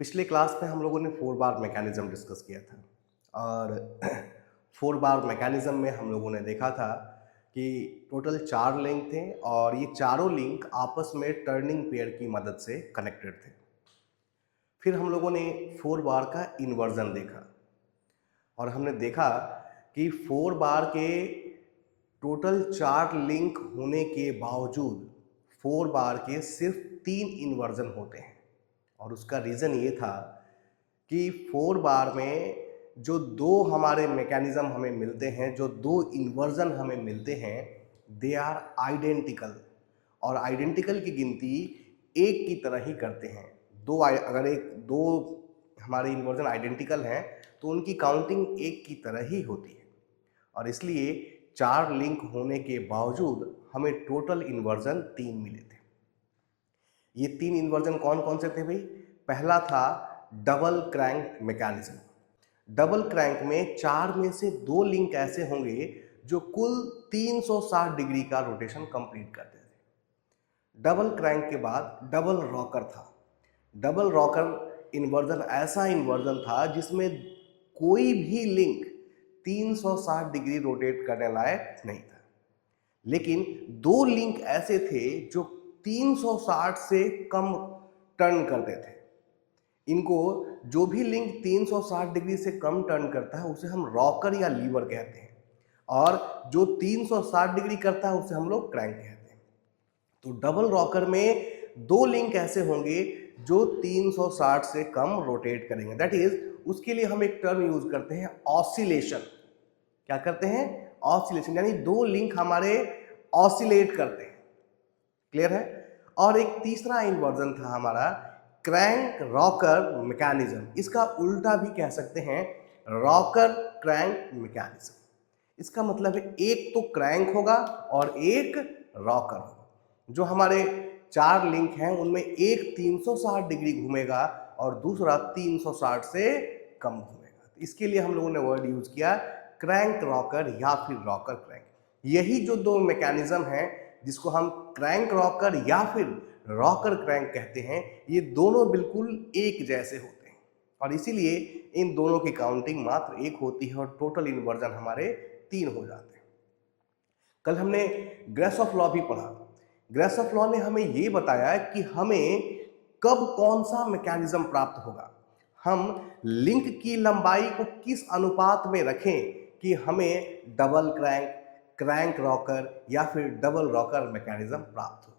पिछले क्लास में हम लोगों ने 4 बार मैकेनिज्म डिस्कस किया था और 4 बार मैकेनिज्म में हम लोगों ने देखा था कि टोटल 4 लिंक थे और ये चारों लिंक आपस में टर्निंग पेयर की मदद से कनेक्टेड थे। फिर हम लोगों ने 4 बार का इन्वर्जन देखा और हमने देखा कि 4 बार के टोटल 4 लिंक होने के बावजूद 4 बार के सिर्फ 3 इन्वर्जन होते हैं और उसका रीज़न ये था कि 4 बार में जो दो हमारे मैकेनिज्म हमें मिलते हैं, जो दो इन्वर्जन हमें मिलते हैं, दे आर आइडेंटिकल और आइडेंटिकल की गिनती एक की तरह ही करते हैं। अगर दो हमारे इन्वर्जन आइडेंटिकल हैं तो उनकी काउंटिंग एक की तरह ही होती है और इसलिए 4 लिंक होने के बावजूद हमें टोटल इन्वर्जन 3 मिले थे। ये 3 इन्वर्जन कौन कौन से थे भाई? पहला था double crank mechanism. Double crank में 4 में से 2 लिंक ऐसे होंगे जो कुल 360 डिग्री का रोटेशन कंप्लीट करते थे। डबल क्रैंक के बाद डबल रॉकर था। डबल रॉकर इन्वर्जन ऐसा इन्वर्जन था जिसमें कोई भी लिंक 360 डिग्री रोटेट करने लायक नहीं था, लेकिन 2 लिंक ऐसे थे जो 360 से कम टर्न करते थे। इनको जो भी लिंक 360 डिग्री से कम टर्न करता है उसे हम रॉकर या लीवर कहते हैं और जो 360 डिग्री करता है उसे हम लोग क्रैंक कहते हैं। तो डबल रॉकर में 2 लिंक ऐसे होंगे जो 360 से कम रोटेट करेंगे। दैट इज उसके लिए हम एक टर्म यूज करते हैं ऑसिलेशन। क्या करते हैं? ऑसिलेशन, यानी 2 लिंक हमारे ऑसिलेट करते हैं। क्लियर है? और एक तीसरा इन्वर्जन था हमारा क्रैंक रॉकर मैकेनिज्म। इसका उल्टा भी कह सकते हैं, रॉकर क्रैंक मैकेनिज्म। इसका मतलब है एक तो क्रैंक होगा और एक रॉकर होगा। जो हमारे 4 लिंक हैं उनमें एक 360 डिग्री घूमेगा और दूसरा 360 से कम घूमेगा। इसके लिए हम लोगों ने वर्ड यूज किया क्रैंक रॉकर या फिर रॉकर क्रैंक। यही जो दो मैकेनिज्म हैं जिसको हम क्रैंक रॉकर या फिर रॉकर क्रैंक कहते हैं, ये दोनों बिल्कुल एक जैसे होते हैं और इसीलिए इन दोनों की काउंटिंग मात्र 1 होती है और टोटल इन्वर्जन हमारे 3 हो जाते हैं। कल हमने ग्रेसॉफ लॉ भी पढ़ा। ग्रेसॉफ लॉ ने हमें ये बताया कि हमें कब कौन सा मैकेनिज्म प्राप्त होगा, हम लिंक की लंबाई को किस अनुपात में रखें कि हमें डबल क्रैंक, क्रैंक रॉकर या फिर डबल रॉकर मैकेनिज्म प्राप्त हो।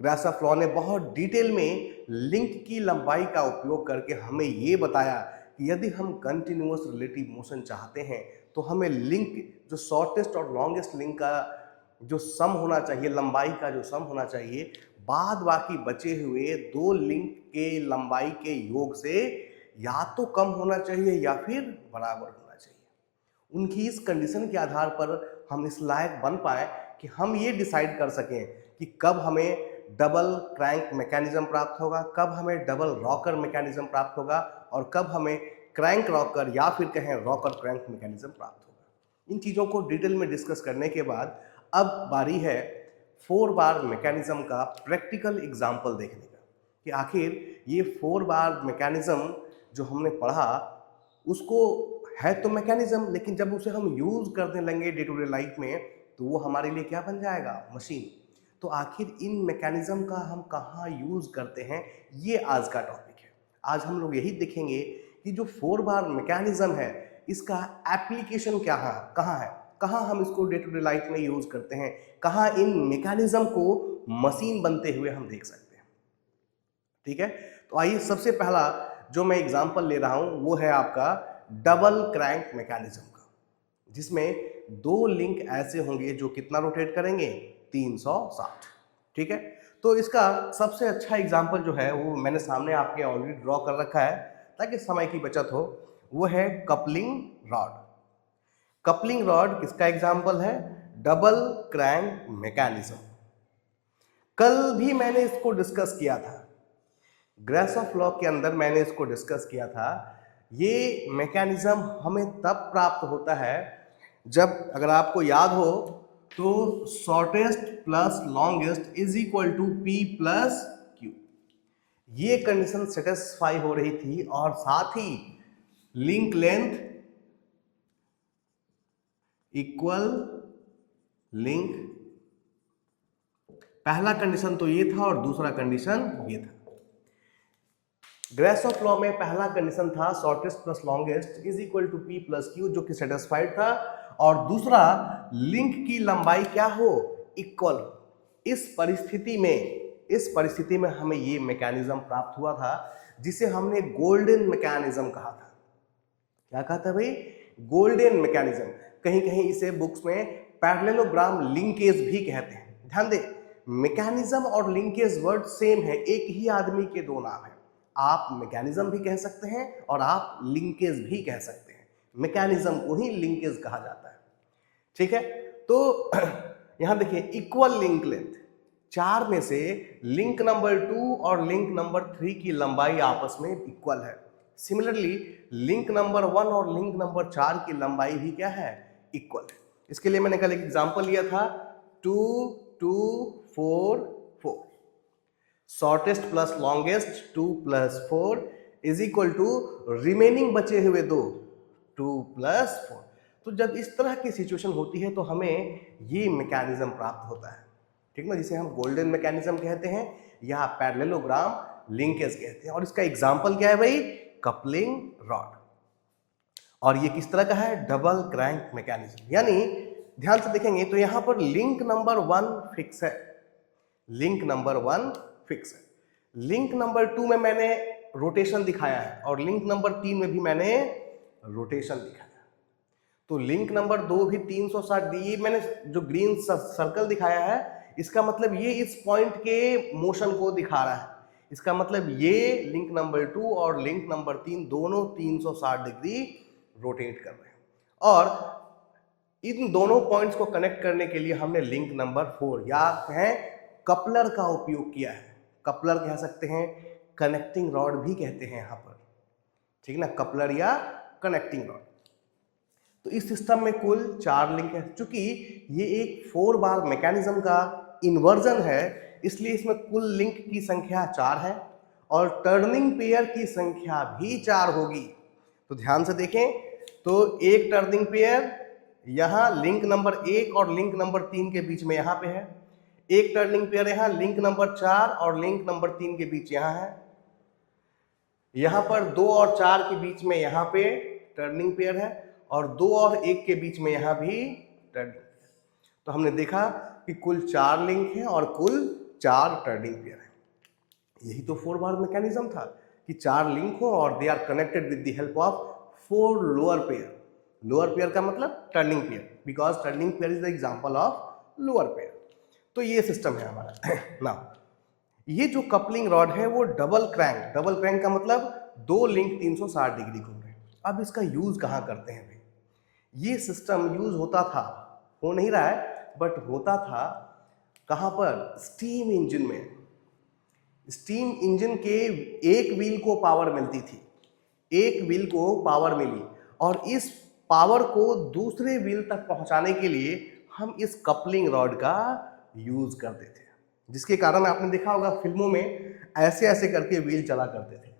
ग्रासॉफ लॉ ने बहुत डिटेल में लिंक की लंबाई का उपयोग करके हमें ये बताया कि यदि हम कंटिन्यूअस रिलेटिव मोशन चाहते हैं तो हमें लिंक जो शॉर्टेस्ट और लॉन्गेस्ट लिंक का जो सम होना चाहिए, लंबाई का जो सम होना चाहिए, बाद बाकी बचे हुए 2 लिंक के लंबाई के योग से या तो कम होना चाहिए या फिर बराबर होना चाहिए। उनकी इस कंडीशन के आधार पर हम इस लायक बन पाए कि हम ये डिसाइड कर सकें कि कब हमें डबल क्रैंक मैकेनिज्म प्राप्त होगा, कब हमें डबल रॉकर मैकेनिज्म प्राप्त होगा और कब हमें क्रैंक रॉकर या फिर कहें रॉकर क्रैंक मैकेनिज्म प्राप्त होगा। इन चीज़ों को डिटेल में डिस्कस करने के बाद अब बारी है 4 बार मैकेनिज्म का प्रैक्टिकल एग्जाम्पल देखने का कि आखिर ये 4 बार मैकेनिज्म जो हमने पढ़ा उसको है तो मैकेनिज्म, लेकिन जब उसे हम यूज करने लगेंगे डे टू डे लाइफ में तो वो हमारे लिए क्या बन जाएगा? मशीन। तो आखिर इन मैकेनिज्म का हम कहाँ यूज करते हैं, ये आज का टॉपिक है। आज हम लोग यही देखेंगे कि जो 4 बार मैकेनिज्म है इसका एप्लीकेशन क्या है, कहाँ है, कहाँ हम इसको डे टू डे लाइफ में यूज करते हैं, कहाँ इन मैकेनिज्म को मशीन बनते हुए हम देख सकते हैं। ठीक है, तो आइए सबसे पहला जो मैं एग्जांपल ले रहा हूं वो है आपका डबल क्रैंक मैकेनिज्म का, जिसमें 2 लिंक ऐसे होंगे जो कितना रोटेट करेंगे? 360। ठीक है, तो इसका सबसे अच्छा एग्जांपल जो है वो मैंने सामने आपके ऑलरेडी ड्रॉ कर रखा है ताकि समय की बचत हो। वो है कपलिंग रॉड। कपलिंग रॉड किसका एग्जांपल है? Double crank mechanism. कल भी मैंने इसको डिस्कस किया था, ग्रासॉफ लॉ के अंदर मैंने इसको डिस्कस किया था। ये मैकेनिज्म हमें तब प्राप्त होता है जब, अगर आपको याद हो तो, shortest plus longest is equal to P plus Q. ये कंडीशन सेटिस्फाई हो रही थी और साथ ही लिंक लेंथ इक्वल लिंक, पहला कंडीशन तो ये था और दूसरा कंडीशन ये था। ग्रेसॉफ लॉ में पहला कंडीशन था shortest plus longest is equal to P plus Q, जो कि सेटिस्फाइड था, और दूसरा लिंक की लंबाई क्या हो, इक्वल। इस परिस्थिति में हमें ये मैकेनिज्म प्राप्त हुआ था जिसे हमने गोल्डन मैकेनिज्म कहा था। क्या कहा था भाई, गोल्डन मैकेनिज्म। कहीं कहीं इसे बुक्स में पैरेललोग्राम लिंकेज भी कहते हैं। ध्यान दें, मैकेनिज्म और लिंकेज वर्ड सेम है, एक ही आदमी के दो नाम है। आप मैकेनिज्म भी कह सकते हैं और आप लिंकेज भी कह सकते हैं। मैकेनिज्म को ही लिंकेज कहा जाता है, ठीक है। तो यहां देखिए, इक्वल लिंक लेंथ, चार में से लिंक नंबर 2 और लिंक नंबर 3 की लंबाई आपस में इक्वल है। सिमिलरली लिंक नंबर 1 और लिंक नंबर 4 की लंबाई भी क्या है, इक्वल है। इसके लिए मैंने कल एक एग्जांपल लिया था 2 2 4 4, shortest plus longest 2 plus 4 is equal to remaining बचे हुए 2 2 प्लस 4। तो जब इस तरह की सिचुएशन होती है तो हमें ये मैकेनिज्म प्राप्त होता है, ठीक ना, जिसे हम गोल्डन मैकेनिज्म कहते हैं या पैरेललोग्राम लिंकेज कहते हैं। और इसका एग्जांपल क्या है भाई, कपलिंग रॉड। और ये किस तरह का है, डबल क्रैंक मैकेनिज्म। यानी ध्यान से देखेंगे तो यहां पर लिंक नंबर 1 फिक्स है, लिंक नंबर 1 फिक्स है, लिंक नंबर 2 में मैंने रोटेशन दिखाया है और लिंक नंबर 3 में भी मैंने रोटेशन दिखाया। तो लिंक नंबर 2 भी 360 डिग्री, मैंने जो ग्रीन सर्कल दिखाया है इसका मतलब ये इस पॉइंट के मोशन को दिखा रहा है। इसका मतलब ये लिंक नंबर 2 और लिंक नंबर 3 दोनों 360 डिग्री रोटेट कर रहे हैं। और इन दोनों पॉइंट्स को कनेक्ट करने के लिए हमने लिंक नंबर 4 या कहें कपलर का उपयोग किया है। कपलर कह सकते हैं, कनेक्टिंग रॉड भी कहते हैं यहाँ पर, ठीक ना, कपलर या कनेक्टिंग रॉड। तो इस सिस्टम में कुल 4 लिंक है। चूंकि ये एक 4 बार मैकेनिज्म का इन्वर्जन है इसलिए इसमें कुल लिंक की संख्या 4 है और टर्निंग पेयर की संख्या भी 4 होगी। तो ध्यान से देखें तो एक टर्निंग पेयर यहाँ लिंक नंबर 1 और लिंक नंबर 3 के बीच में यहाँ पे है, एक टर्निंग पेयर यहाँ लिंक नंबर 4 और लिंक नंबर 3 के बीच यहाँ है, यहाँ पर 2 और 4 के बीच में यहाँ पे टर्निंग पेयर है और 2 और 1 के बीच में यहाँ भी टर्निंग पेयर। तो हमने देखा कि कुल 4 लिंक हैं और कुल 4 टर्निंग पेयर है। यही तो 4 बार मैकेनिज्म था कि 4 लिंक हो और they are connected with the help of 4 lower pair. Lower pair का मतलब turning pair, because turning pair is the example of lower pair. तो ये सिस्टम है हमारा। ना ये जो कपलिंग रॉड है वो डबल क्रैंक का मतलब 2 लिंक 360 डिग्री घूम रहे हैं। अब इसका यूज कहाँ करते हैं भाई, ये सिस्टम यूज होता था, हो नहीं रहा है बट होता था कहाँ पर, स्टीम इंजन में। स्टीम इंजन के एक व्हील को पावर मिलती थी, एक व्हील को पावर मिली और इस पावर को दूसरे व्हील तक पहुंचाने के लिए हम इस कपलिंग रॉड का यूज करते थे, जिसके कारण आपने देखा होगा फिल्मों में ऐसे ऐसे करके व्हील चला करते थे।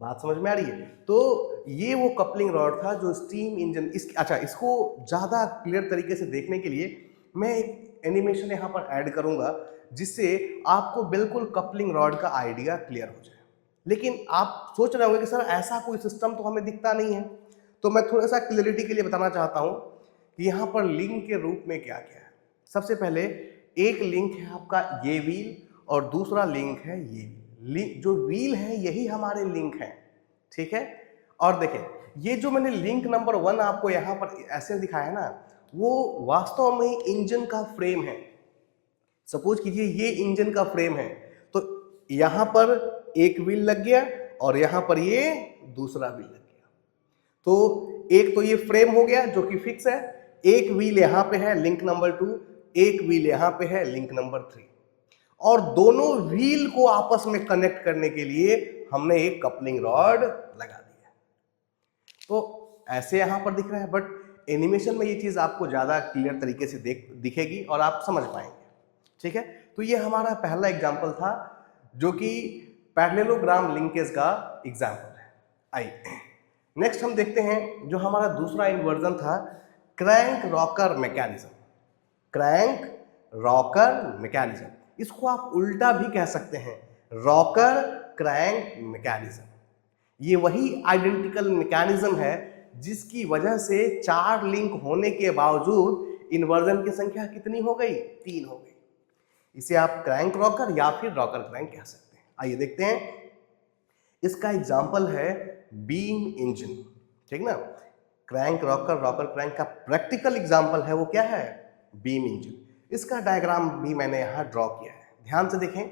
बात समझ में आ रही है। तो ये वो कपलिंग रॉड था जो स्टीम इंजन, अच्छा, इसको ज़्यादा क्लियर तरीके से देखने के लिए मैं एक एनिमेशन यहाँ पर ऐड करूँगा जिससे आपको बिल्कुल कपलिंग रॉड का आइडिया क्लियर हो जाए। लेकिन आप सोच रहे होंगे कि सर ऐसा कोई सिस्टम तो हमें दिखता नहीं है, तो मैं थोड़ा सा क्लियरिटी के लिए बताना चाहता हूँ कि यहाँ पर लिंक के रूप में क्या क्या है। सबसे पहले एक लिंक है आपका ये व्हील और दूसरा लिंक है ये व्हील। जो व्हील है यही हमारे लिंक है, ठीक है। और देखें ये जो मैंने लिंक नंबर 1 आपको यहाँ पर ऐसे दिखाया है ना, वो वास्तव में इंजन का फ्रेम है। सपोज कीजिए ये इंजन का फ्रेम है, तो यहाँ पर एक व्हील लग गया और यहाँ पर ये दूसरा व्हील लग गया। तो एक तो ये फ्रेम हो गया जो कि फिक्स है, एक व्हील यहाँ पे है लिंक नंबर 2, एक व्हील यहाँ पे है लिंक नंबर 3, और दोनों व्हील को आपस में कनेक्ट करने के लिए हमने एक कपलिंग रॉड लगा दिया। तो ऐसे यहाँ पर दिख रहा है बट एनिमेशन में ये चीज आपको ज्यादा क्लियर तरीके से दिखेगी और आप समझ पाएंगे, ठीक है। तो ये हमारा पहला एग्जाम्पल था जो कि पैरेललोग्राम लिंकेज का एग्जाम्पल है। आइए नेक्स्ट हम देखते हैं जो हमारा दूसरा इन्वर्जन था, crank rocker mechanism. Crank rocker mechanism, इसको आप उल्टा भी कह सकते हैं, रॉकर क्रैंक मैकेनिज्म। ये वही आइडेंटिकल मैकेनिज्म है जिसकी वजह से 4 लिंक होने के बावजूद इन्वर्जन की संख्या कितनी हो गई, 3 हो गई। इसे आप क्रैंक रॉकर या फिर रॉकर क्रैंक कह सकते हैं। आइए देखते हैं, इसका एग्जाम्पल है बीम इंजन, ठीक ना। क्रैंक रॉकर रॉकर क्रैंक का प्रैक्टिकल एग्जाम्पल है वो क्या है, बीम इंजन। इसका डायग्राम भी मैंने यहाँ ड्रॉ किया है, ध्यान से देखें।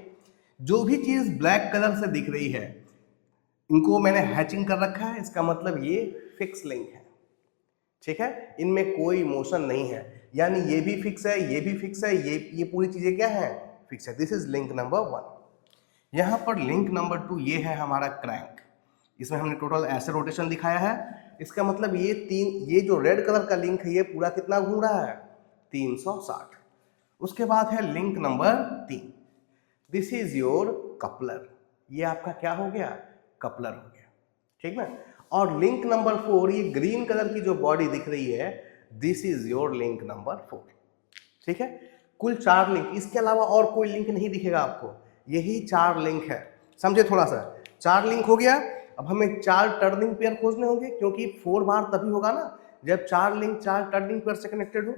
जो भी चीज ब्लैक कलर से दिख रही है इनको मैंने हैचिंग कर रखा है, इसका मतलब ये फिक्स लिंक है, ठीक है, इनमें कोई मोशन नहीं है, यानी ये भी फिक्स है, ये भी फिक्स है, ये पूरी चीजें क्या है, फिक्स है। This is link number 1। यहाँ पर लिंक नंबर 2 ये है हमारा क्रैंक, इसमें हमने टोटल ऐसे रोटेशन दिखाया है, इसका मतलब ये जो रेड कलर का लिंक है ये पूरा कितना घूम रहा है, 360। उसके बाद है link number 3, this is your coupler, ये आपका क्या हो गया, कपलर हो गया, ठीक ना। और लिंक नंबर 4, ये ग्रीन कलर की जो बॉडी दिख रही है, this is your link number 4, ठीक है। कुल 4 लिंक, इसके अलावा और कोई लिंक नहीं दिखेगा आपको, यही 4 लिंक है, समझे थोड़ा सा। 4 लिंक हो गया, अब हमें 4 टर्निंग पेयर खोजने होंगे, क्योंकि 4 बार तभी होगा ना जब 4 लिंक 4 टर्निंग पेयर से कनेक्टेड हो।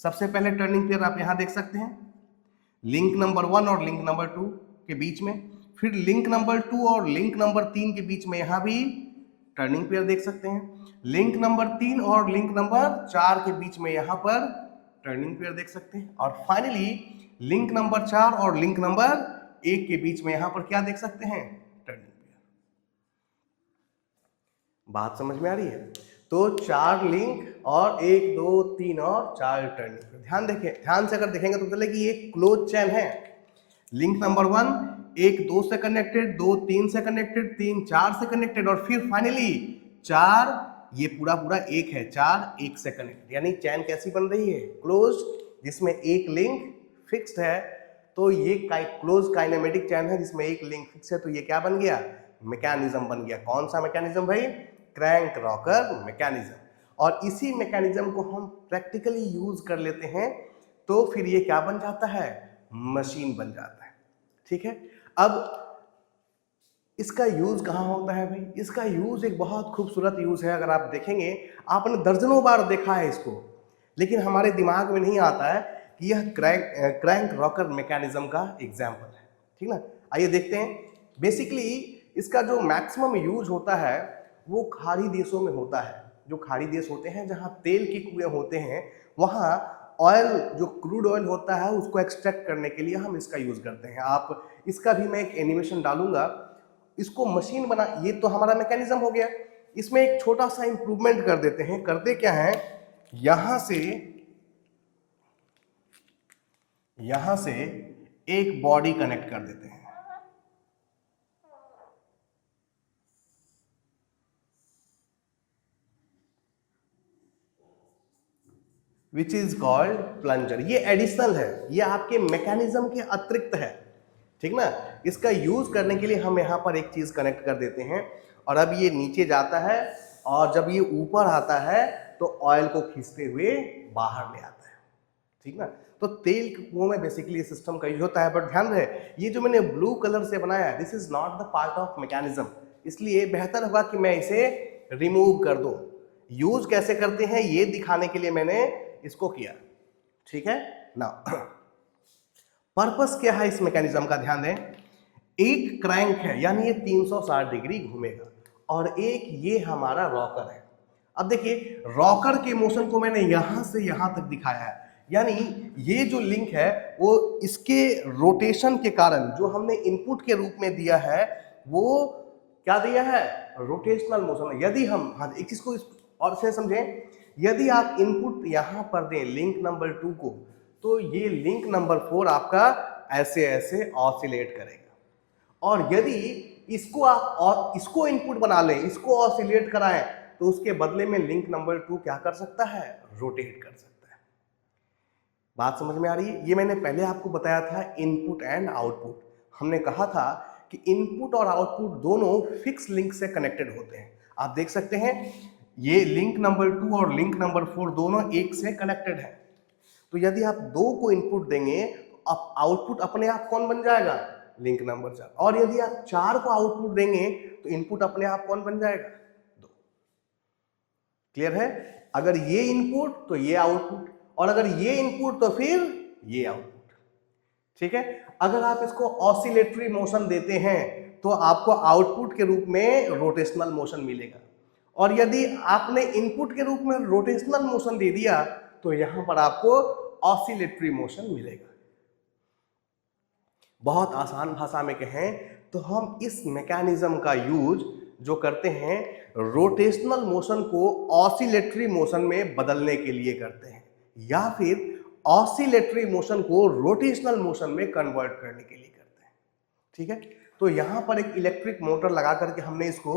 सबसे पहले टर्निंग पेयर आप यहाँ देख सकते हैं, लिंक नंबर 1 और लिंक नंबर 2 के बीच में, फिर लिंक नंबर 2 और लिंक नंबर 3 के बीच में यहाँ भी टर्निंग पेयर देख सकते हैं, लिंक नंबर 3 और लिंक नंबर 4 के बीच में यहाँ पर टर्निंग पेयर देख सकते हैं, और फाइनली लिंक नंबर 4 और लिंक नंबर 1 के बीच में यहाँ पर क्या देख सकते हैं, टर्निंग पेयर। बात समझ में आ रही है। तो 4 लिंक और 1 2 3 और 4 टर्निंग पेयर। ध्यान देखें, ध्यान से अगर देखेंगे तो चले कि ये क्लोज चैन है। लिंक नंबर 1 1 2 से कनेक्टेड, 2 3 से कनेक्टेड, 3 4 से कनेक्टेड, और फिर फाइनली 4, ये पूरा पूरा 1 है, 4 1 से कनेक्टेड, यानी चैन कैसी बन रही है, क्लोज, जिसमें एक लिंक फिक्स्ड है। तो ये क्लोज काइनेमेटिक चैन है जिसमें एक लिंक फिक्स है, तो ये क्या बन गया, मैकेनिज्म बन गया। कौन सा मैकेनिज्म भाई, क्रैंक रॉकर मैकेनिज्म। और इसी मैकेनिज्म को हम प्रैक्टिकली यूज कर लेते हैं, तो फिर ये क्या बन जाता है, मशीन बन जाता है, ठीक है। अब इसका यूज कहाँ होता है भाई, इसका यूज एक बहुत खूबसूरत यूज है। अगर आप देखेंगे, आपने दर्जनों बार देखा है इसको, लेकिन हमारे दिमाग में नहीं आता है कि यह क्रैंक रॉकर मैकेनिज्म का एग्जाम्पल है, ठीक ना। आइए देखते हैं। बेसिकली इसका जो मैक्सिमम यूज होता है वो खाड़ी देशों में होता है। जो खाड़ी देश होते हैं जहाँ तेल के कुएं होते हैं, वहाँ ऑयल, जो क्रूड ऑयल होता है, उसको एक्सट्रैक्ट करने के लिए हम इसका यूज करते हैं। आप इसका भी मैं एक एनिमेशन डालूंगा। इसको मशीन बना, ये तो हमारा मैकेनिज्म हो गया। इसमें एक छोटा सा इंप्रूवमेंट कर देते हैं। करते क्या है, यहां से एक बॉडी कनेक्ट कर देते हैं, विच इज कॉल्ड प्लंजर। ये एडिशनल है, ये आपके मैकेनिज्म के अतिरिक्त है, ठीक ना। इसका यूज करने के लिए हम यहाँ पर एक चीज कनेक्ट कर देते हैं, और अब ये नीचे जाता है, और जब ये ऊपर आता है तो ऑयल को खींचते हुए बाहर ले आता है, ठीक ना। तो तेल के कुओं में बेसिकली सिस्टम का यूज होता है। बट ध्यान रहे, ये जो मैंने ब्लू कलर से बनाया, this is not the part of mechanism, इसलिए बेहतर होगा कि मैं इसे रिमूव कर दूं। यूज कैसे करते हैं ये दिखाने के लिए मैंने इसको किया, ठीक है ना। पर्पस क्या है इस मैकेनिज्म का, ध्यान दें। एक क्रैंक है, यानी ये 360 डिग्री घूमेगा, और एक ये हमारा रॉकर है। अब देखिए, रॉकर के मोशन को मैंने यहां से यहां तक दिखाया है, यानी ये जो लिंक है वो इसके रोटेशन के कारण जो हमने इनपुट के रूप में दिया है, वो क्या दिया है, रोटेशनल मोशन। यदि हम, हाँ, एक चीज को और से समझें, यदि आप इनपुट यहां पर दें लिंक नंबर 2 को, तो ये लिंक नंबर 4 आपका ऐसे ऐसे ऑसिलेट करेगा, और यदि इसको आप और इसको इनपुट बना लें, इसको ऑसिलेट कराएं, तो उसके बदले में लिंक नंबर 2 क्या कर सकता है, रोटेट कर सकता है। बात समझ में आ रही है। ये मैंने पहले आपको बताया था इनपुट एंड आउटपुट। हमने कहा था कि इनपुट और आउटपुट दोनों फिक्स लिंक से कनेक्टेड होते हैं। आप देख सकते हैं ये लिंक नंबर 2 और लिंक नंबर 4 दोनों एक से कनेक्टेड है। तो यदि आप 2 को इनपुट देंगे तो आप आउटपुट अपने आप कौन बन जाएगा, लिंक नंबर 4। और यदि आप 4 को आउटपुट देंगे तो इनपुट अपने आप कौन बन जाएगा, 2। क्लियर है? अगर ये इनपुट तो ये आउटपुट, और अगर ये इनपुट तो फिर ये आउटपुट। ठीक है? अगर आप इसको ऑसिलेटरी मोशन देते हैं तो आपको आउटपुट के रूप में रोटेशनल मोशन मिलेगा, और यदि आपने इनपुट के रूप में रोटेशनल मोशन दे दिया तो यहां पर आपको ऑसिलेटरी मोशन मिलेगा। बहुत आसान भाषा में कहें तो हम इस मैकेनिज्म का यूज जो करते हैं रोटेशनल मोशन को ऑसिलेटरी मोशन में बदलने के लिए करते हैं, या फिर ऑसिलेटरी मोशन को रोटेशनल मोशन में कन्वर्ट करने के लिए करते हैं। ठीक है? तो यहां पर एक इलेक्ट्रिक मोटर लगा करके हमने इसको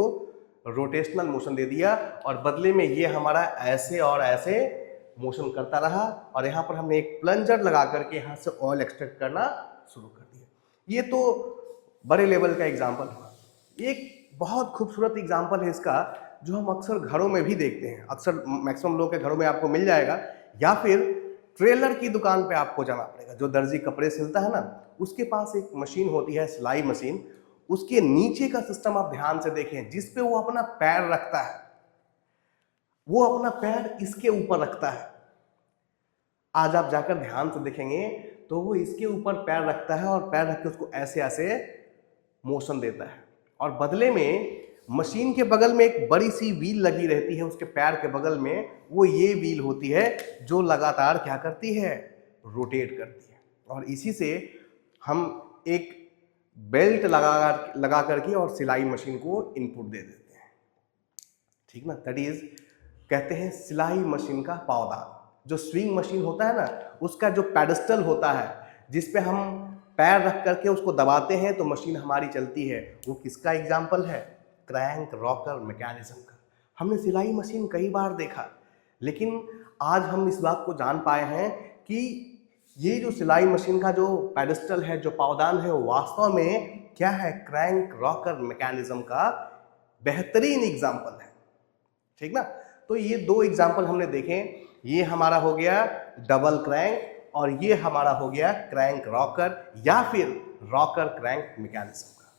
रोटेशनल मोशन दे दिया, और बदले में ये हमारा ऐसे और ऐसे मोशन करता रहा, और यहाँ पर हमने एक प्लंजर लगा करके यहाँ से ऑयल एक्सट्रैक्ट करना शुरू कर दिया। ये तो बड़े लेवल का एग्जाम्पल हुआ। एक बहुत खूबसूरत एग्जाम्पल है इसका जो हम अक्सर घरों में भी देखते हैं, अक्सर मैक्सिमम लोग के घरों में आपको मिल जाएगा, या फिर ट्रेलर की दुकान पे आपको जाना पड़ेगा। जो दर्जी कपड़े सिलता है ना, उसके पास एक मशीन होती है, सिलाई मशीन। उसके नीचे का सिस्टम आप ध्यान से देखें, जिस पे वो अपना पैर रखता है, वो अपना पैर इसके ऊपर रखता है। आज आप जाकर ध्यान से देखेंगे तो वो इसके ऊपर पैर रखता है, और पैर रख के उसको ऐसे ऐसे मोशन देता है, और बदले में मशीन के बगल में एक बड़ी सी व्हील लगी रहती है उसके पैर के बगल में। वो ये व्हील होती है जो लगातार क्या करती है, रोटेट करती है, और इसी से हम एक बेल्ट लगा करके और सिलाई मशीन को इनपुट दे देते हैं। ठीक ना? दैट इज कहते हैं सिलाई मशीन का पावदान। जो स्विंग मशीन होता है ना, उसका जो पेडस्टल होता है जिस पे हम पैर रख करके उसको दबाते हैं तो मशीन हमारी चलती है, वो किसका एग्जाम्पल है, क्रैंक रॉकर मैकेनिज्म का। हमने सिलाई मशीन कई बार देखा, लेकिन आज हम इस बात को जान पाए हैं कि ये जो सिलाई मशीन का जो पेडस्टल है, जो पावदान है, वो वास्तव में क्या है, क्रैंक रॉकर मैकेनिज्म का बेहतरीन एग्जाम्पल है। ठीक ना? तो ये 2 एग्जाम्पल हमने देखे। ये हमारा हो गया डबल क्रैंक, और ये हमारा हो गया क्रैंक रॉकर या फिर रॉकर क्रैंक मैकेनिज्म का।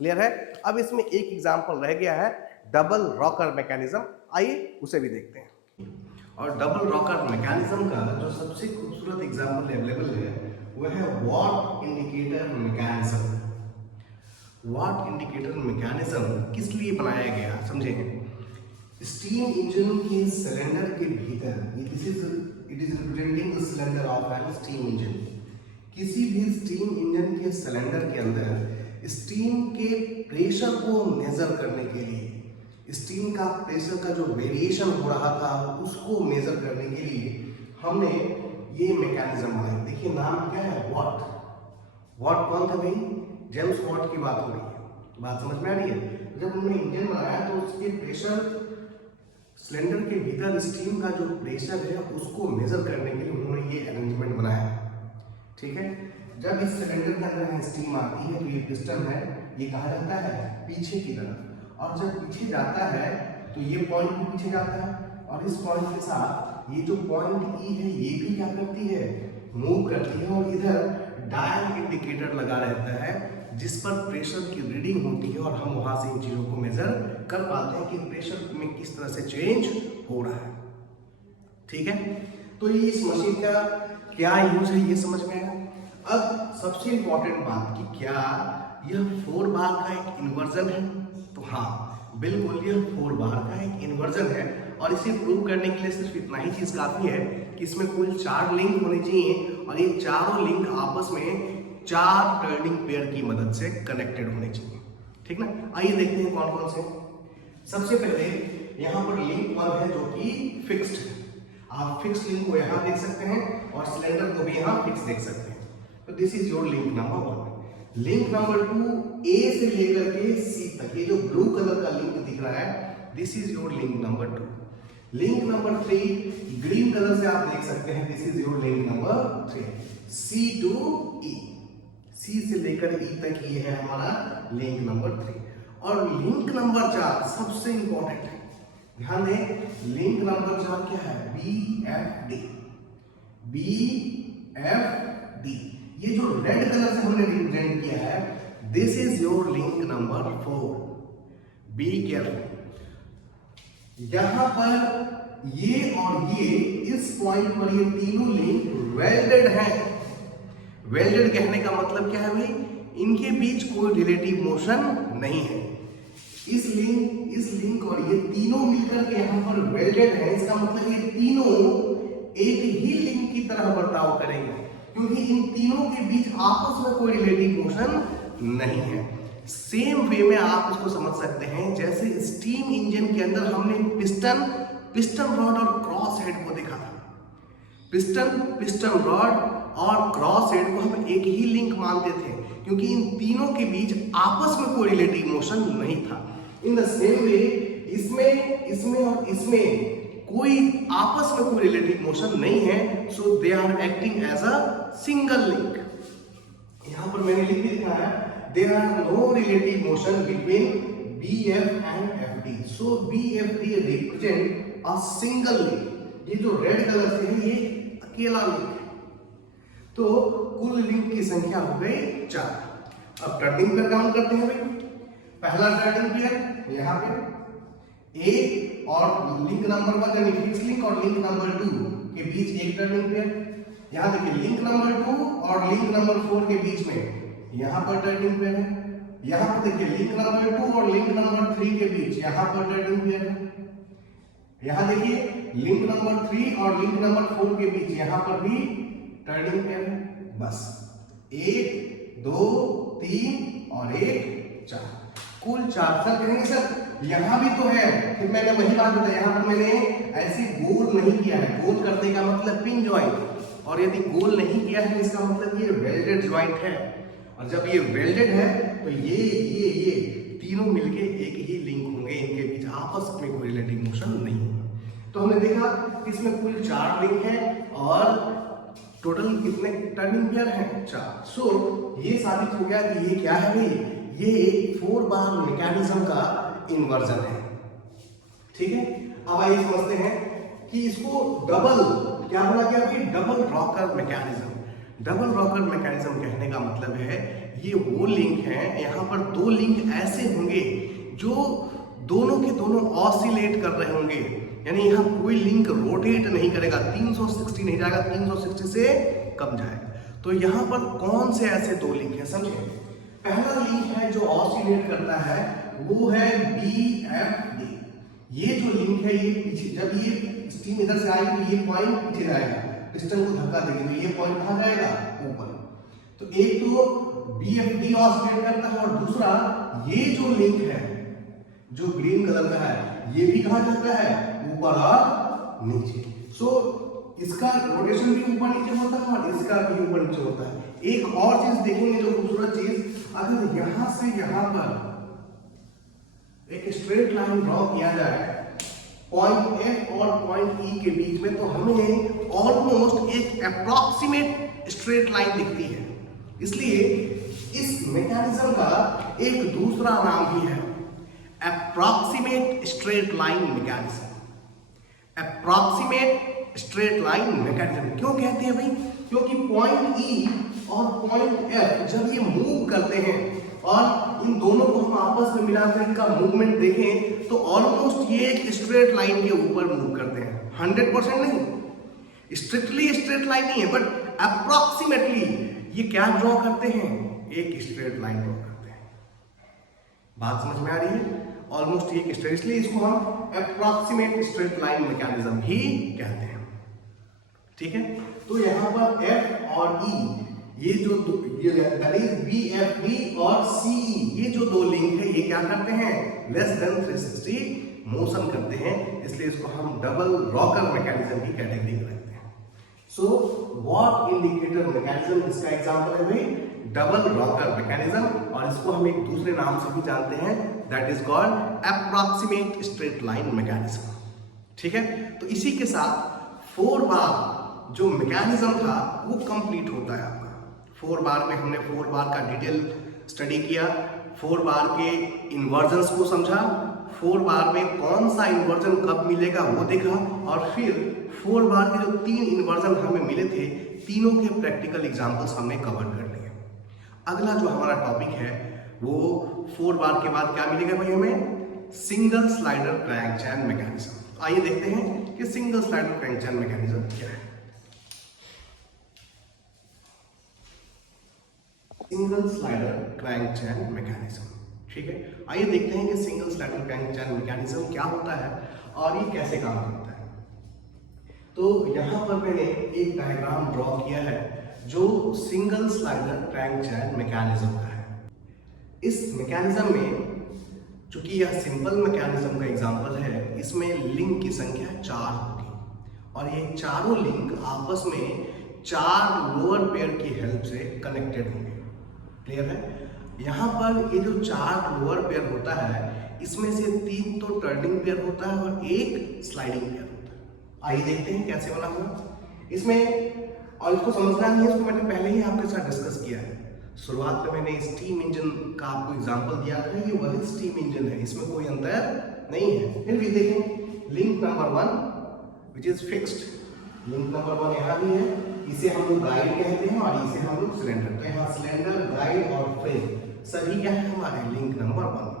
क्लियर है? अब इसमें एक एग्जाम्पल रह गया है डबल रॉकर मैकेनिज्म, आइए उसे भी देखते हैं। और डबल रॉकर मैकेनिज्म का जो सबसे खूबसूरत एग्जाम्पल अवेलेबल है वह है what indicator mechanism. What indicator mechanism किस लिए बनाया गया, समझेंगे। स्टीम इंजन के सिलेंडर के भीतर, it is representing the cylinder of an steam engine. किसी भी स्टीम इंजन के सिलेंडर के अंदर स्टीम के प्रेशर को मेजर करने के लिए, स्टीम का प्रेशर का जो वेरिएशन हो रहा था उसको मेजर करने के लिए हमने ये मैकेनिज्म बनाई। देखिए नाम क्या है, वॉट। वॉट कौन था भाई, जेम्स वॉट की बात हो रही है। बात समझ में आ रही है? जब उन्होंने इंजन बनाया तो उसके प्रेशर, सिलेंडर के भीतर स्टीम का जो प्रेशर है उसको मेजर करने के लिए उन्होंने ये अरेंजमेंट बनाया। ठीक है? जब इस सिलेंडर के अंदर स्टीम आती है तो ये पिस्टन है, ये कहाँ जाता है, पीछे की तरफ, और जब पीछे जाता है तो ये पॉइंट भी पीछे जाता है, और इस पॉइंट के साथ ये जो पॉइंट ई है ये भी क्या करती है, मूव करती है, और इधर डायल इंडिकेटर लगा रहता है जिस पर प्रेशर की रीडिंग होती है, और हम वहां से इन चीजों को मेजर कर पाते हैं कि प्रेशर में किस तरह से चेंज हो रहा है। ठीक है? तो ये इस मशीन का क्या यूज है ये समझ में आया। अब सबसे इंपॉर्टेंट बात कि क्या यह 4 बार का एक इन्वर्जन है, तो हाँ बिल्कुल यह 4 बार का एक इन्वर्जन है, और इसे प्रूव करने के लिए सिर्फ इतना ही चीज काफी है कि इसमें कुल 4 लिंक होने चाहिए, और ये चारों लिंक आपस में 4 टर्निंग पेयर की मदद से कनेक्टेड होने चाहिए। ठीक ना? आइए देखते हैं कौन कौन से। सबसे पहले यहाँ पर लिंक 1 है जो कि फिक्स्ड है। आप फिक्स लिंक को यहाँ देख सकते हैं और सिलेंडर को भी यहाँ फिक्स देख सकते हैं। तो this is your link number 1। Link number 2 ए से लेकर के सी तक, ये जो ब्लू कलर का लिंक दिख रहा है, this is your link number 2। Link number 3 green colour से आप देख सकते हैं, this is your link number 3, C to E. C से लेकर ई तक ये है हमारा लिंक नंबर 3। और लिंक नंबर 4 सबसे इंपॉर्टेंट है, ध्यान दें। लिंक नंबर 4 क्या है? BFD। BFD ये जो रेड कलर से हमने रिप्रेजेंट किया है, this is your link number 4। Be careful. यहां पर ये और ये इस पॉइंट पर ये तीनों लिंक वेल्डेड हैं। वेल्डेड कहने का मतलब क्या है भाई? इनके बीच कोई रिलेटिव मोशन नहीं है। इस लिंक और ये तीनों मिलकर के यहां पर वेल्डेड है। इसका मतलब ये तीनों एक ही लिंक की तरह बर्ताव करेंगे, क्योंकि इन तीनों के बीच आपस में कोई रिलेटिव मोशन नहीं है। सेम वे में आप इसको समझ सकते हैं जैसे स्टीम इंजन के अंदर हमने पिस्टन रॉड और क्रॉस हेड को देखा था। पिस्टन रॉड और क्रॉस हेड को हम एक ही लिंक मानते थे, क्योंकि इन तीनों के बीच आपस में कोई रिलेटिव मोशन नहीं था। इन द सेम वे इसमें और इसमें कोई आपस में कोई रिलेटिव मोशन नहीं है, so they are acting as a single link. यहां पर मैंने लिख दिया है there are no relative motion between BF and FD, so BFD represent a single link। ये जो रेड कलर से है ये अकेला लिंक है। तो कुल लिंक की संख्या हो गई 4। अब टर्निंग पेयर काउंट करते हैं भाई। पहला टर्निंग पेयर यहाँ पे ए और लिंक नंबर 1 यानी फिक्स लिंक और लिंक नंबर 2 के बीच एक टर्निंग पेयर। यहाँ देखिए लिंक नंबर 2 और लिंक नंबर 4 के बीच में यहाँ पर टर्निंग पेयर है। यहाँ पर देखिए लिंक नंबर 2 और लिंक नंबर 3 के बीच यहाँ पर टर्निंग पेयर है। यहाँ देखिए लिंक नंबर 3 और लिंक नंबर 4 के बीच यहाँ पर भी टर्निंग पेयर है। बस 1 2 3 और 1 4, कुल 4। सर कहेंगे सर यहाँ भी तो है, फिर मैंने वही बात बताया, यहाँ पर मैंने ऐसे गोल नहीं किया है। गोल करने का मतलब पिन ज्वाइंट, और यदि गोल नहीं किया है इसका मतलब ये वेल्डेड ज्वाइंट है। और जब ये वेल्डेड है तो ये तीनों मिलके एक ही लिंक होंगे, इनके बीच आपस में कोई रिलेटिव मोशन नहीं होगा। तो हमने देखा इसमें कुल 4 लिंक हैं और टोटल कितने टर्निंग पेयर हैं? 4। सो ये साबित हो गया कि ये क्या है भाई? ये एक 4 बार मैकेनिज्म का इन्वर्जन है। ठीक है, अब आइए समझते हैं कि इसको डबल क्या बोला गया भाई? Double rocker mechanism. Double rocker mechanism कहने का मतलब है ये वो लिंक है, यहाँ पर 2 लिंक ऐसे होंगे जो दोनों के दोनों ऑसिलेट कर रहे होंगे, यानी यहाँ कोई लिंक रोटेट नहीं करेगा, 360 नहीं जाएगा, 360 से कम जाएगा। तो यहाँ पर कौन से ऐसे 2 लिंक हैं समझे? पहला लिंक है जो ऑसिलेट करता है वो है BFD। ये जो लिंक है ये पीछे, जब ये स्टीम इधर से आएगी तो ये पॉइंट पीछे जाएगा, पिस्टन को धक्का देंगे तो ये पॉइंट कहाँ जाएगा? ऊपर। तो एक तो BFD ऑसिलेट करता है और दूसरा ये जो लिंक है जो ग्रीन कलर का है ये भी कहाँ जाता है? ऊपर और नीचे। सो इसका रोटेशन भी ऊपर नीचे होता है और इसका भी ऊपर नीचे होता है। एक और चीज देखेंगे जो खूबसूरत चीज, अगर यहां से यहां पर एक स्ट्रेट लाइन ड्रॉ किया जाए पॉइंट F और पॉइंट E के बीच में, तो हमें ऑलमोस्ट एक अप्रॉक्सीमेट स्ट्रेट लाइन दिखती है। इसलिए इस मैकेनिज्म का एक दूसरा नाम भी है approximate straight line mechanism. Approximate straight line mechanism क्यों कहते हैं भाई? क्योंकि पॉइंट E और पॉइंट F जब ये मूव करते हैं और इन दोनों को हम आपस में मिलाकर इनका मूवमेंट देखें तो ऑलमोस्ट ये एक स्ट्रेट लाइन के ऊपर मूव करते हैं। 100% नहीं, स्ट्रिक्टली स्ट्रेट लाइन नहीं है, बट अप्रॉक्सीमेटली ये क्या ड्रॉ करते हैं? एक स्ट्रेट लाइन ड्रॉ करते हैं। बात समझ में आ रही है? ऑलमोस्ट एक स्ट्रेट, इसलिए इसको हम अप्रॉक्सीमेट स्ट्रेट लाइन मैकेनिज्म ही कहते हैं। ठीक है, तो यहाँ पर F और E ये जो BFD और CE ये जो 2 लिंक है ये क्या करते हैं? लेस देन 360 मोशन करते हैं, इसलिए इसको हम डबल रॉकर मैकेनिज्म की कैटेगरी में रखते हैं। सो वॉट इंडिकेटर मैकेनिज्म इसका एग्जांपल है भाई डबल रॉकर मैकेनिज्म, और इसको हम एक दूसरे नाम से भी जानते हैं, that is called approximate straight line mechanism. ठीक है, तो इसी के साथ 4 बार जो मैकेनिज्म था वो कंप्लीट होता है आपका। 4 बार में हमने 4 बार का डिटेल स्टडी किया, 4 बार के इन्वर्जन्स को समझा, 4 बार में कौन सा इन्वर्जन कब मिलेगा वो देखा, और फिर 4 बार के जो 3 इन्वर्जन हमें मिले थे तीनों के प्रैक्टिकल एग्जाम्पल्स हमने कवर कर लिए। अगला जो हमारा टॉपिक है वो 4 बार के बाद क्या मिलेगा भाई हमें, single slider crank chain mechanism. आइए देखते हैं कि single slider crank chain mechanism क्या है। Single slider crank chain mechanism, ठीक है। आइए देखते हैं कि single slider crank chain mechanism क्या होता है और ये कैसे काम करता है। तो यहाँ पर मैंने एक डायग्राम ड्रॉ किया है जो single slider crank chain mechanism का है। इस मैकेनिज्म में चूंकि यह सिंपल मैकेनिज्म का एग्जांपल है, इसमें लिंक की संख्या 4 होगी और ये चारों लिंक आपस में 4 लोअर पेयर की हेल्प से कनेक्टेड होंगे। क्लियर है। यहाँ पर ये जो 4 लोअर पेयर होता है इसमें से 3 तो टर्निंग पेयर होता है और 1 स्लाइडिंग पेयर होता है। आइए देखते हैं कैसे बना हुआ इसमें, और इसको समझना नहीं है, इसको मैंने पहले ही आपके साथ डिस्कस किया है। शुरुआत में मैंने स्टीम इंजन का आपको एग्जांपल दिया था, ये वही स्टीम इंजन है, इसमें कोई अंतर नहीं है। फिर भी देखें link number 1 which is fixed, link number 1 यहाँ भी है, इसे हम लोग गाइड कहते हैं और इसे हम लोग सिलेंडर। तो यहाँ सिलेंडर, गाइड और फ्रेम सभी क्या है हमारे लिंक नंबर 1।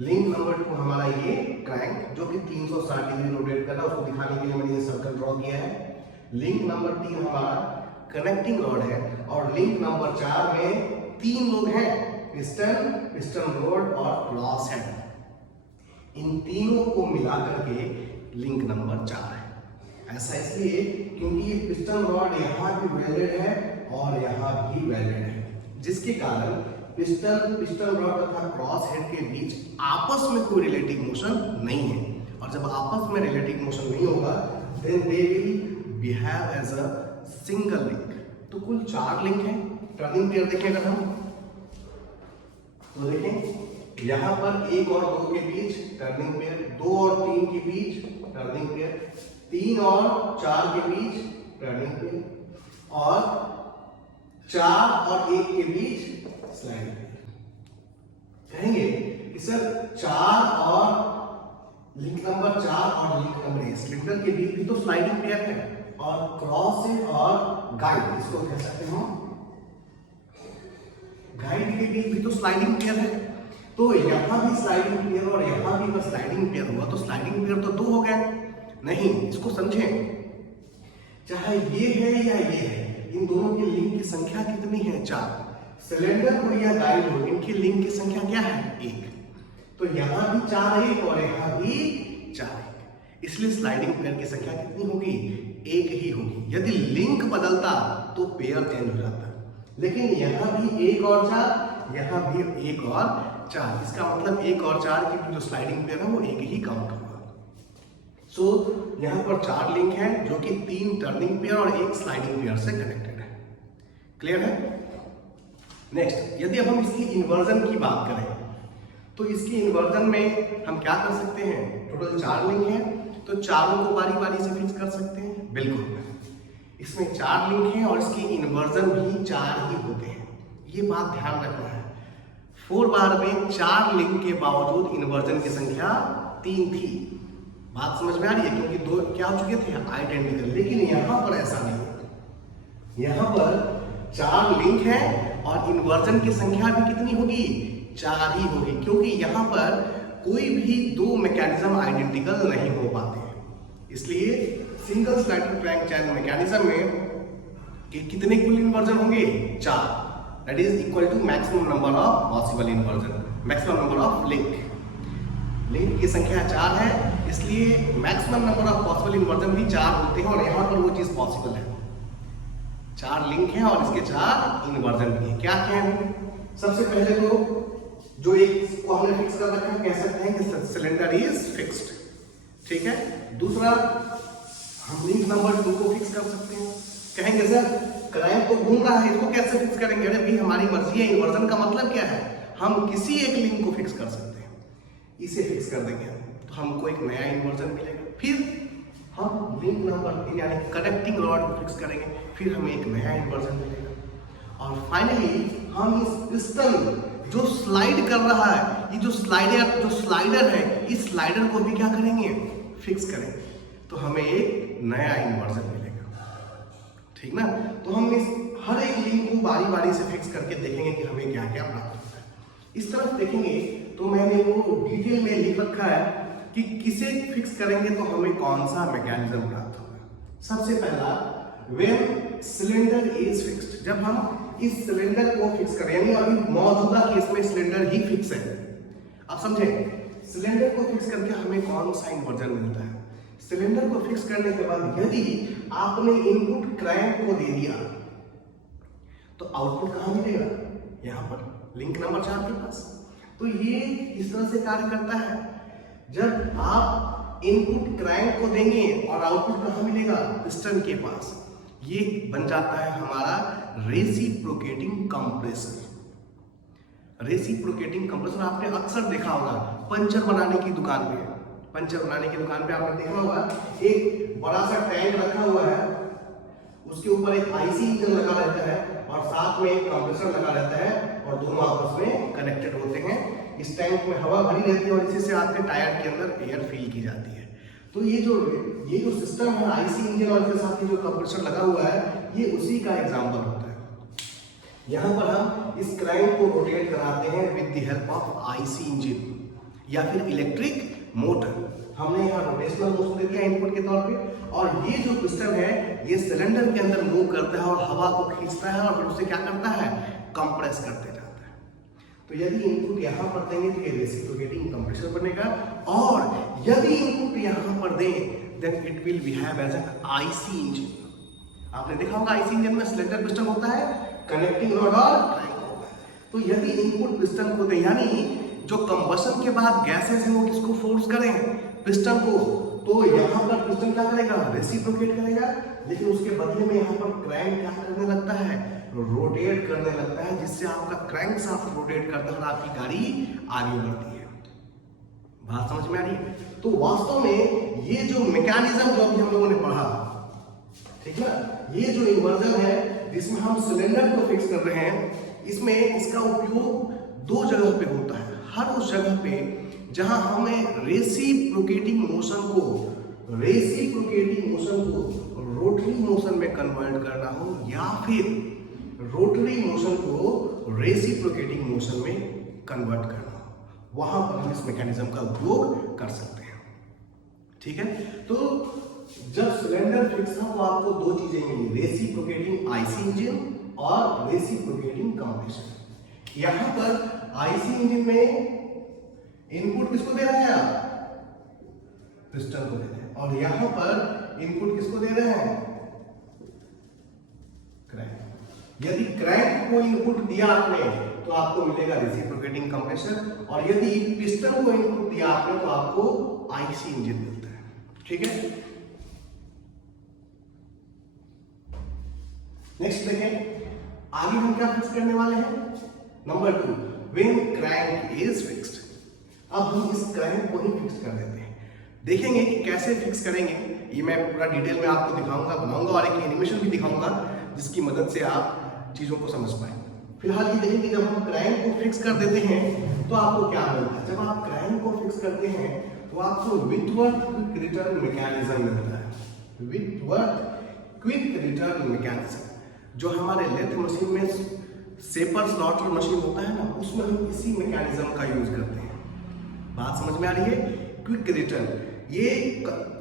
लिंक नंबर 2 हमारा ये क्रैंक जो कि 360 डिग्री रोटेट कर रहा है, उसको दिखाने के लिए मैंने ये सर्कल ड्रॉ किया है। लिंक नंबर 3 हमारा कनेक्टिंग रॉड है और लिंक नंबर 4 में 3 लोग हैं, पिस्टन, पिस्टन रोड और क्रॉस हेड। इन तीनों को मिला करके लिंक नंबर 4 है। ऐसा इसलिए क्योंकि ये पिस्टन रॉड यहाँ भी वेल्डेड है और यहाँ भी वेल्डेड है, जिसके कारण पिस्टन रॉड तथा क्रॉस हेड के बीच आपस में कोई रिलेटिव मोशन नहीं है। और जब आपस में रिलेटिव मोशन नहीं होगा then they will behave as a single link. तो कुल 4 लिंक हैं। टर्निंग पेयर देखें अगर हम तो देखें यहाँ पर 1 और 2 के बीच टर्निंग पेयर, 2 और 3 के बीच टर्निंग पेयर, 3 और 4 के बीच टर्निंग पेयर और 4 और 1 के बीच स्लाइडिंग पेयर। कहेंगे कि सर 4 और लिंक नंबर 4 और लिंक नंबर 1 सिलेंडर के बीच भी तो स्लाइडिंग पेयर है, और क्रॉस है और गाइड, इसको कह सकते हैं गाइड के बीच भी तो स्लाइडिंग पेयर है। तो यहाँ भी स्लाइडिंग पेयर और यहाँ भी अगर स्लाइडिंग पेयर हुआ तो स्लाइडिंग पेयर तो 2 हो गए। नहीं, इसको समझें, चाहे ये है या ये है, इन दोनों की लिंक की संख्या कितनी है 4। सिलेंडर हो या गाइड हो, इनकी लिंक की संख्या क्या है 1। तो यहाँ भी 4 1 और यहाँ भी 4 1, इसलिए स्लाइडिंग पेयर की संख्या कितनी होगी 1 ही होगी। यदि लिंक बदलता तो पेयर चेंज हो जाता, लेकिन यहाँ भी 1 और 4, यहाँ भी 1 और 4, इसका मतलब 1 और 4 की जो स्लाइडिंग पेयर है वो 1 ही काउंट होगा। सो यहाँ पर 4 लिंक हैं जो कि 3 टर्निंग पेयर और 1 स्लाइडिंग पेयर से कनेक्टेड है। क्लियर है। नेक्स्ट, यदि अब हम इसकी इन्वर्जन की बात करें तो इसकी इन्वर्जन में हम क्या कर सकते हैं, टोटल 4 लिंक हैं तो चारों को बारी बारी से फिक्स कर सकते हैं। बिल्कुल, इसमें 4 लिंक हैं और इसकी इन्वर्जन भी 4 ही होते हैं, ये बात ध्यान रखना है। 4 बार में 4 लिंक के बावजूद इन्वर्जन की संख्या 3 थी। बात समझ में आ रही है, क्योंकि 2 क्या हो चुके थे आइडेंटिकल, लेकिन यहाँ पर ऐसा नहीं है। यहाँ पर 4 लिंक हैं और इन्वर्जन की संख्या भी कितनी होगी 4 ही होगी, क्योंकि यहाँ पर कोई भी 2 मैकेनिज्म आइडेंटिकल नहीं हो पाते हैं। इसलिए single slider crank chain mechanism में कितने कुल इन्वर्जन होंगे 4, that is equal to maximum number of possible inversion, maximum number of link की संख्या 4 है, इसलिए maximum number of possible inversion भी 4 होते हैं और यहाँ पर वो चीज पॉसिबल है। 4 लिंक हैं और इसके 4 इन्वर्जन भी हैं। क्या क्या है, सबसे पहले तो जो एक को हमने फिक्स कर रखा है, कह सकते हैं कि सिलेंडर इज फिक्स्ड, ठीक है। दूसरा, हम लिंक नंबर 2 को फिक्स कर सकते हैं। कहेंगे सर क्रैंक तो घूम रहा है, इसको कैसे फिक्स करेंगे? अरे भाई हमारी मर्जी है, इन्वर्जन का मतलब क्या है, हम किसी एक लिंक को फिक्स कर सकते हैं, इसे फिक्स कर देंगे तो हमको एक नया इन्वर्जन मिलेगा। फिर हम लिंक नंबर 3 यानी कनेक्टिंग रॉड को फिक्स करेंगे, फिर हमें एक नया इन्वर्जन मिलेगा। और फाइनली हम इस पिस्टन जो स्लाइड कर रहा है, ये जो स्लाइडर है, इस स्लाइडर को भी क्या करेंगे, फिक्स करेंगे, तो हमें एक नया इन्वर्जन मिलेगा, ठीक ना। तो हम इस हर एक लिंक को बारी बारी से फिक्स करके देखेंगे कि हमें क्या क्या प्राप्त होता है। इस तरफ देखेंगे तो मैंने वो डिटेल में लिख रखा है कि किसे फिक्स करेंगे तो हमें कौन सा मैकेनिज्म प्राप्त होगा। सबसे पहला, व्हेन सिलेंडर इज फिक्स्ड, जब हम इस सिलेंडर को फिक्स करें, यानी अभी मौजूदा केस में सिलेंडर ही फिक्स है, आप समझे, सिलेंडर को फिक्स करके हमें कौन सा इन्वर्जन मिलता है। सिलेंडर को फिक्स करने के बाद यदि आपने इनपुट क्रैंक को दे दिया तो आउटपुट कहां मिलेगा, यहां पर लिंक नंबर 4 के पास। तो ये इस तरह से कार्य करता है, जब आप इनपुट क्रैंक को देंगे और आउटपुट कहां मिलेगा, पिस्टन के पास, ये बन जाता है हमारा रेसिप्रोकेटिंग कंप्रेसर। रेसिप्रोकेटिंग कंप्रेसर आपने अक्सर देखा होगा पंचर बनाने की दुकान पे, आपने देखा होगा एक बड़ा सा टैंक रखा हुआ है, उसके ऊपर एक आईसी इंजन लगा रहता है और साथ में एक कंप्रेसर लगा रहता है और दोनों आपस में कनेक्टेड होते हैं। इस टैंक में हवा भरी रहती है और इसी से आपके टायर के अंदर एयर फिल की जाती है। तो ये जो सिस्टम है आईसी इंजन और इसके साथ ही जो कंप्रेसर लगा हुआ है, ये उसी का एग्जांपल होता है। यहाँ पर हम इस क्रैंक को रोटेट कराते हैं with the help of IC engine या फिर इलेक्ट्रिक मोटर। हमने यहाँ रोटेशनल मोशन दे दिया इनपुट के तौर पे, और ये जो पिस्टन है ये सिलेंडर के अंदर मूव करता है और हवा को खींचता है और फिर उसे क्या करता है, कंप्रेस करते जाता है। तो यदि इनपुट यहाँ पर देंगे तो ये रेसिप्रोकेटिंग कंप्रेसर बनेगा, और यदि इनपुट यहाँ पर दें then it will behave as an IC engine. आपने देखा होगा आईसी इंजन में सिलेंडर पिस्टन होता है, कनेक्टिंग रॉड और क्रैंक होता है। तो यदि इनपुट पिस्टन को दें, यानी जो कंबशन के बाद गैसेस हैं वो किसको फोर्स करें, पिस्टन को, तो यहाँ पर पिस्टन क्या करेगा, रेसिप्रोकेट करेगा, लेकिन उसके बदले में यहाँ पर क्रैंक क्या करने लगता है, रोटेट करने लगता है, जिससे आपका क्रैंक शाफ्ट रोटेट करता है और आपकी गाड़ी आगे बढ़ती है। बात समझ में आ रही है। तो वास्तव में ये जो मैकेनिज्म जो अभी हम लोगों ने पढ़ा, ठीक है, ये जो इन्वर्जन है जिसमें हम सिलेंडर को फिक्स कर रहे हैं, इसमें इसका उपयोग दो जगह पे होता है। हर उस जगह पे जहां हमें रेसिप्रोकेटिंग मोशन को रोटरी मोशन में कन्वर्ट करना हो, या फिर रोटरी मोशन को रेसिप्रोकेटिंग मोशन में कन्वर्ट करना हो, वहां पर हम इस मैकेनिज्म का उपयोग कर सकते हैं। ठीक है, तो जब सिलेंडर फिक्स था तो आपको दो चीजें मिली, रेसिप्रोकेटिंग आईसी इंजन और रेसिप्रोकेटिंग कंप्रेसर। यहां पर आईसी इंजन में इनपुट किसको दे रहे हैं आप, पिस्टन को दे रहे हैं, और यहां पर इनपुट किसको दे रहे हैं, क्रैंक। यदि क्रैंक को इनपुट दिया आपने तो आपको मिलेगा रेसिप्रोकेटिंग कंप्रेसर, और यदि पिस्टन को इनपुट दिया आपने तो आपको आईसी इंजन मिलता है। ठीक है, नेक्स्ट देखें आगे हम क्या फिक्स करने वाले हैं। Number 2, when crank is fixed. अब हम इस क्रैंक को ही फिक्स कर देते हैं। देखेंगे कि कैसे फिक्स करेंगे, ये मैं पूरा डिटेल में आपको दिखाऊंगा, बनाऊंगा और एक एनिमेशन भी दिखाऊंगा जिसकी मदद से आप चीजों को समझ पाएंगे। फिलहाल ये देखेंगे जब हम क्रैंक को फिक्स कर देते हैं तो आपको क्या मिलता है। जब आप क्रैंक को फिक्स करते हैं तो आपको विथवर्थ क्विक रिटर्न मैकेनिज्म मिलता है। विथवर्थ क्विक रिटर्न मैकेनिज्म जो हमारे लेथ मशीन में सेपर स्लॉटर मशीन होता है ना, उसमें हम इसी मैकेनिज्म का यूज करते हैं। बात समझ में आ रही है। क्विक रिटर्न, ये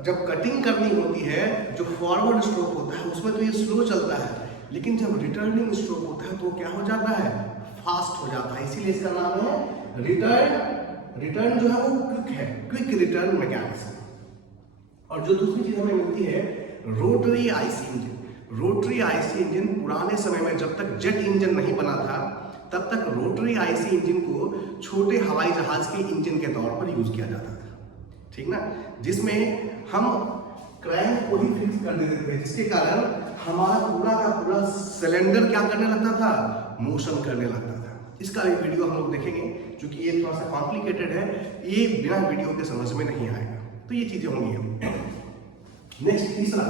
जब कटिंग करनी होती है, जो फॉरवर्ड स्ट्रोक होता है उसमें तो ये स्लो चलता है, लेकिन जब रिटर्निंग स्ट्रोक होता है तो क्या हो जाता है, फास्ट हो जाता है। इसीलिए इसका नाम है रिटर्न जो है वो क्विक है, क्विक रिटर्न मैकेनिज्म। और जो दूसरी चीज हमें मिलती है rotary IC engine. Rotary IC engine पुराने समय में जब तक जेट इंजन नहीं बना था तब तक रोटरी आईसी इंजन को छोटे हवाई जहाज के इंजन के तौर पर यूज किया जाता था। ठीक ना, जिसमें हम क्रैंक को ही फिक्स कर देते थे, जिसके कारण हमारा पूरा का पूरा सिलेंडर क्या करने लगता था, मोशन करने लगता था। इसका भी वीडियो हम लोग देखेंगे, क्योंकि ये थोड़ा सा कॉम्प्लिकेटेड है, ये बिना वीडियो के समझ में नहीं आएगा। तो ये चीजें होंगी। नेक्स्ट तीसरा,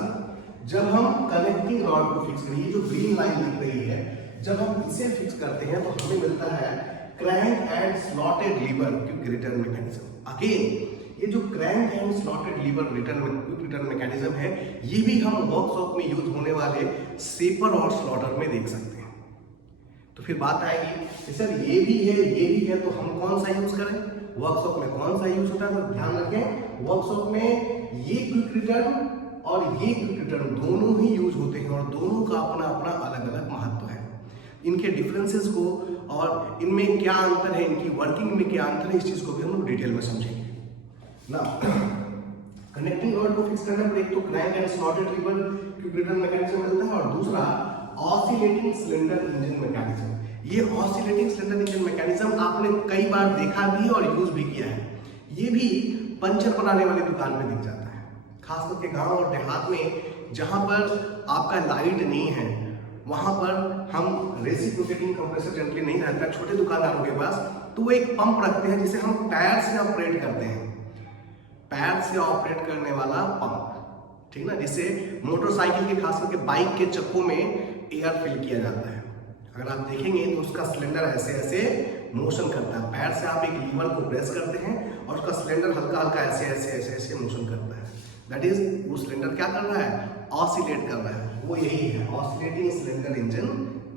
जब हम कनेक्टिंग रॉड को फिक्स करेंगे, जो ग्रीन लाइन दिख रही है जब हम इसे फिक्स करते हैं तो हमें मिलता है crank and slotted lever quick return mechanism. Again ये जो crank and slotted lever quick return mechanism है, ये भी हम वर्कशॉप में यूज होने वाले सेपर और स्लॉटर में देख सकते हैं। तो फिर बात आएगी कि सर ये भी है तो हम कौन सा यूज करें, वर्कशॉप में कौन सा यूज होता है? तो ध्यान रखें, वर्कशॉप में ये क्विक रिटर्न और ये क्विक रिटर्न दोनों ही यूज होते हैं और दोनों का अपना अपना अलग अलग महत्व है। इनके डिफरेंसेस को और इनमें क्या अंतर है, इनकी वर्किंग में क्या अंतर है, इस चीज को भी हम लोग डिटेल में समझेंगे ना। कनेक्टिंग रॉड को फिक्स करने पर एक तो crank and slotted lever quick return mechanism मिलता है और दूसरा ऑसिलेटिंग सिलेंडर इंजन मैकेनिज्म। ये ऑसिलेटिंग सिलेंडर इंजन मैकेनिज्म आपने कई बार देखा भी और यूज भी किया है। ये भी पंचर बनाने वाली दुकान में दिख जाता है, खास करके गांव और देहात में जहां पर आपका लाइट नहीं है, वहां पर हम रेसिप्रोकेटिंग कंप्रेसर जनरली नहीं रहता छोटे दुकानदारों के पास, तो वो एक पंप रखते हैं जिसे हम पैर से ऑपरेट करते हैं, पैर से ऑपरेट करने वाला पंप, ठीक ना, जिससे मोटरसाइकिल के खास करके बाइक के चक्कों में एयर फिल किया जाता है। अगर आप देखेंगे तो उसका सिलेंडर ऐसे ऐसे मोशन करता है, पैर से आप एक लीवर को प्रेस करते हैं और उसका सिलेंडर हल्का हल्का ऐसे ऐसे ऐसे ऐसे मोशन करता है। दैट इज वो सिलेंडर क्या कर रहा है, ऑसिलेट कर रहा है, वो यही है ऑसिलेटिंग सिलेंडर इंजन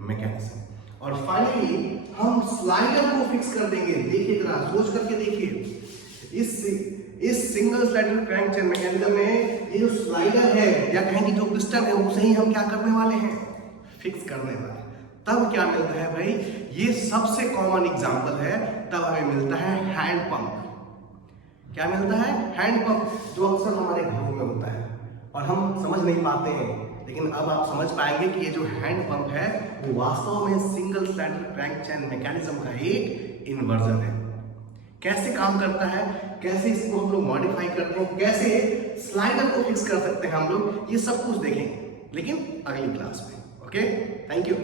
मैकेनिज्म। और फाइनली हम स्लाइडर को फिक्स कर देंगे। देखिए जरा सोच करके देखिए, इस single slider crank chain mechanism में ये जो स्लाइडर है या कहें कि जो पिस्टन है उसे ही हम क्या करने वाले हैं, फिक्स करने वाले। तब क्या मिलता है भाई, ये सबसे कॉमन एग्जांपल है, तब हमें मिलता है हैंड पंप। क्या मिलता है, हैंड पंप, जो अक्सर हमारे घरों में होता है और हम समझ नहीं पाते हैं, लेकिन अब आप समझ पाएंगे कि ये जो हैंड पंप है वो वास्तव में single slider crank chain mechanism का एक इन्वर्जन है। कैसे काम करता है, कैसे इसको हम लोग मॉडिफाई करते हैं, कैसे स्लाइडर को फिक्स कर सकते हैं हम लोग, ये सब कुछ देखेंगे लेकिन अगली क्लास में। Okay, thank you.